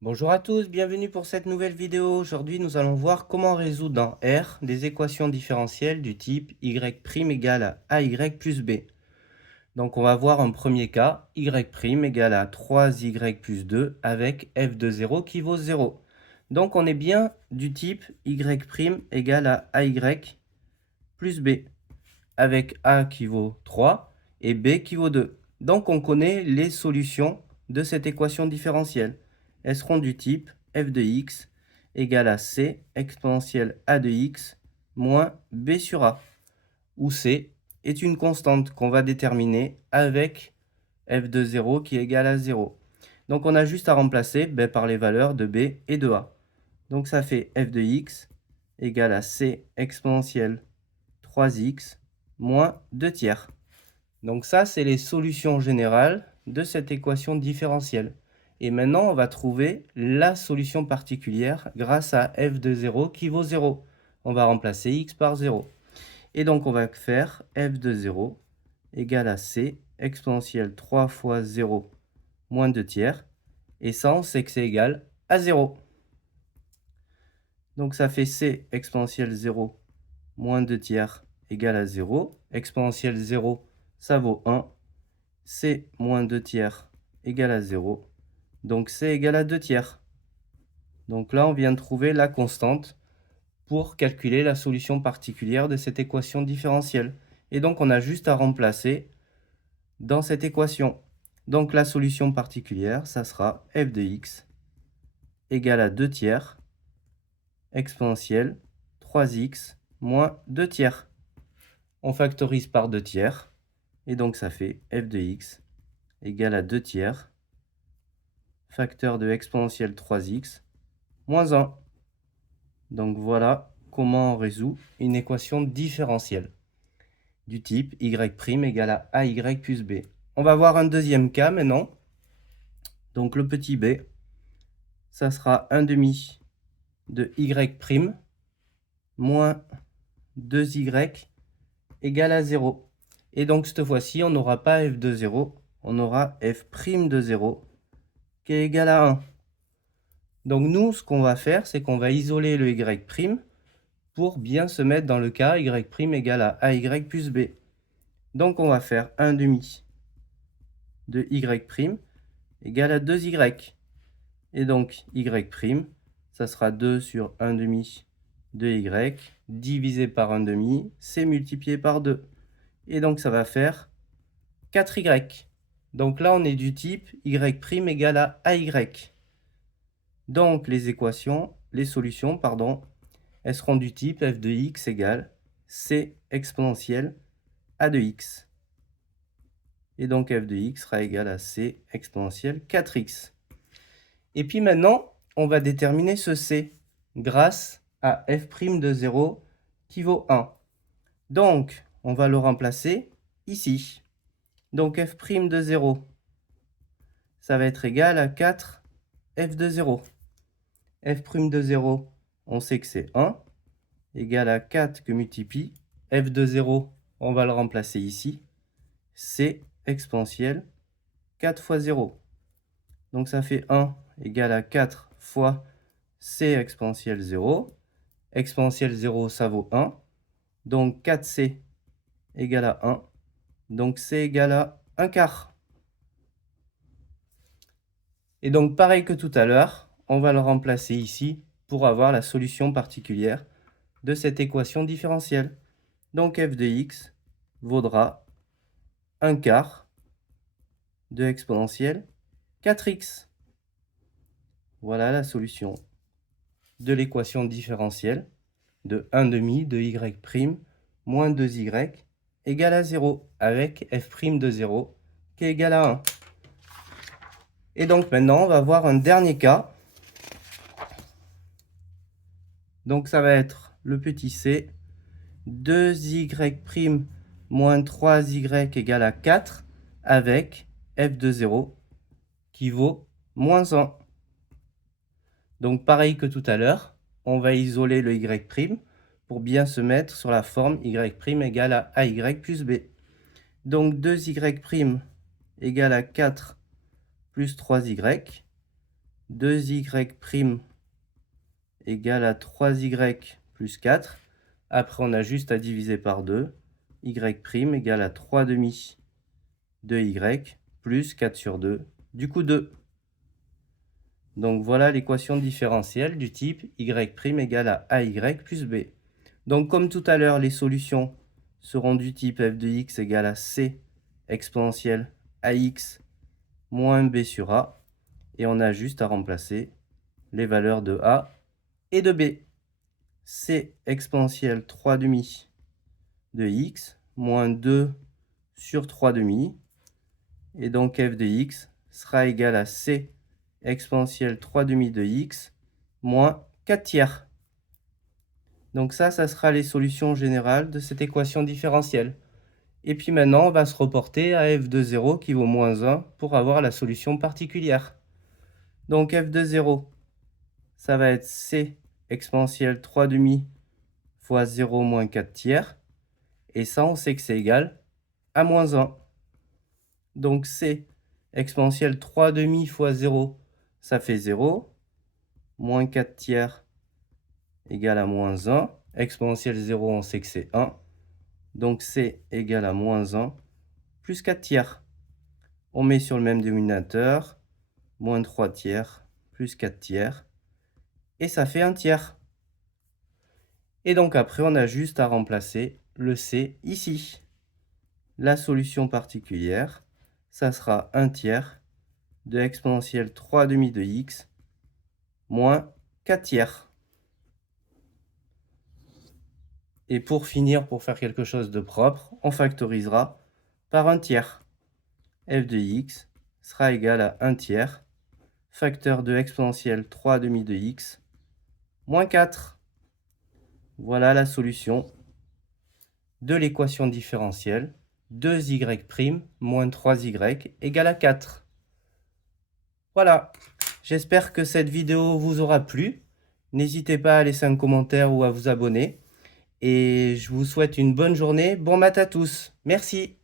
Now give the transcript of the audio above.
Bonjour à tous, bienvenue pour cette nouvelle vidéo. Aujourd'hui, nous allons voir comment résoudre dans R des équations différentielles du type y' égale à ay plus b. Donc, on va voir un premier cas, y' égale à 3y plus 2 avec f de 0 qui vaut 0. Donc, on est bien du type y' égale à ay plus b, avec a qui vaut 3 et b qui vaut 2. Donc, on connaît les solutions de cette équation différentielle. Elles seront du type f de x égale à c exponentielle a de x moins b sur a, où c est une constante qu'on va déterminer avec f de 0 qui est égal à 0. Donc, on a juste à remplacer par les valeurs de b et de a. Donc, ça fait f de x égale à c exponentielle 3x moins 2 tiers. Donc ça, c'est les solutions générales de cette équation différentielle. Et maintenant, on va trouver la solution particulière grâce à f de 0 qui vaut 0. On va remplacer x par 0. Et donc, on va faire f de 0 égale à c exponentielle 3 fois 0 moins 2 tiers. Et ça, on sait que c'est égal à 0. Donc, ça fait c exponentielle 0 moins 2 tiers égale à 0. Exponentielle 0, ça vaut 1. C moins 2 tiers égale à 0. Donc C égale à 2 tiers. Donc là, on vient de trouver la constante pour calculer la solution particulière de cette équation différentielle. Et donc, on a juste à remplacer dans cette équation. Donc la solution particulière, ça sera f de x égale à 2 tiers exponentielle 3x moins 2 tiers. On factorise par 2 tiers. Et donc, ça fait f de x égale à 2 tiers facteur de exponentielle 3x moins 1. Donc voilà comment on résout une équation différentielle du type y' égale à ay plus b. On va voir un deuxième cas maintenant. Donc le petit b, ça sera 1 demi de y' moins 2y égale à 0. Et donc cette fois-ci, on n'aura pas f de 0, on aura f' de 0 qui est égal à 1. Donc nous, ce qu'on va faire, c'est qu'on va isoler le y' pour bien se mettre dans le cas y' égale à ay plus b. Donc on va faire 1 demi de y' égale à 2y. Et donc y', ça sera 2 sur 1 demi de y divisé par 1 demi, c'est multiplié par 2. Et donc ça va faire 4y. Donc là, on est du type y' égale à ay. Donc les solutions, pardon, elles seront du type f de x égale c exponentielle a de x. Et donc f de x sera égal à c exponentielle 4x. Et puis maintenant, on va déterminer ce c grâce à f' de 0 qui vaut 1. Donc, on va le remplacer ici. Donc f' de 0, ça va être égal à 4 f de 0. f' de 0, on sait que c'est 1, égal à 4 que multiplie. f de 0, on va le remplacer ici. C exponentielle 4 fois 0. Donc ça fait 1 égale à 4 fois c exponentielle 0. Exponentielle 0, ça vaut 1. Donc 4c égale à 1. Donc c égale à 1 quart. Et donc pareil que tout à l'heure, on va le remplacer ici pour avoir la solution particulière de cette équation différentielle. Donc f de x vaudra 1 quart de exponentielle 4x. Voilà la solution de l'équation différentielle de 1 demi de y' moins 2y égale à 0 avec f' de 0 qui est égal à 1. Et donc maintenant, on va voir un dernier cas. Donc ça va être le petit c, 2y' moins 3y égale à 4 avec f de 0 qui vaut moins 1. Donc pareil que tout à l'heure, on va isoler le y' pour bien se mettre sur la forme y' égale à ay plus b. Donc 2y' égale à 4 plus 3y. 2y' égale à 3y plus 4. Après, on a juste à diviser par 2. y' égale à 3 demi de y plus 4 sur 2, du coup 2. Donc voilà l'équation différentielle du type y' égale à ay plus b. Donc comme tout à l'heure, les solutions seront du type f de x égale à c exponentielle ax moins b sur a. Et on a juste à remplacer les valeurs de a et de b. C exponentielle 3 demi de x moins 2 sur 3 demi. Et donc f de x sera égal à c exponentielle 3 demi de x moins 4 tiers. Donc ça sera les solutions générales de cette équation différentielle. Et puis maintenant, on va se reporter à f de 0 qui vaut moins 1 pour avoir la solution particulière. Donc f de 0, ça va être c exponentielle 3 demi fois 0 moins 4 tiers. Et ça, on sait que c'est égal à moins 1. Donc c exponentielle 3 demi fois 0, ça fait 0. Moins 4 tiers égale à moins 1. Exponentielle 0, on sait que c'est 1. Donc c égale à moins 1 plus 4 tiers. On met sur le même dénominateur, moins 3 tiers plus 4 tiers. Et ça fait 1 tiers. Et donc après, on a juste à remplacer le c ici. La solution particulière, ça sera 1 tiers de exponentielle 3 demi de x moins 4 tiers. Et pour finir, pour faire quelque chose de propre, on factorisera par 1 tiers. f de x sera égal à 1 tiers, facteur de exponentielle 3 demi de x, moins 4. Voilà la solution de l'équation différentielle 2y' moins 3y égale à 4. Voilà, j'espère que cette vidéo vous aura plu. N'hésitez pas à laisser un commentaire ou à vous abonner. Et je vous souhaite une bonne journée. Bon matin à tous. Merci.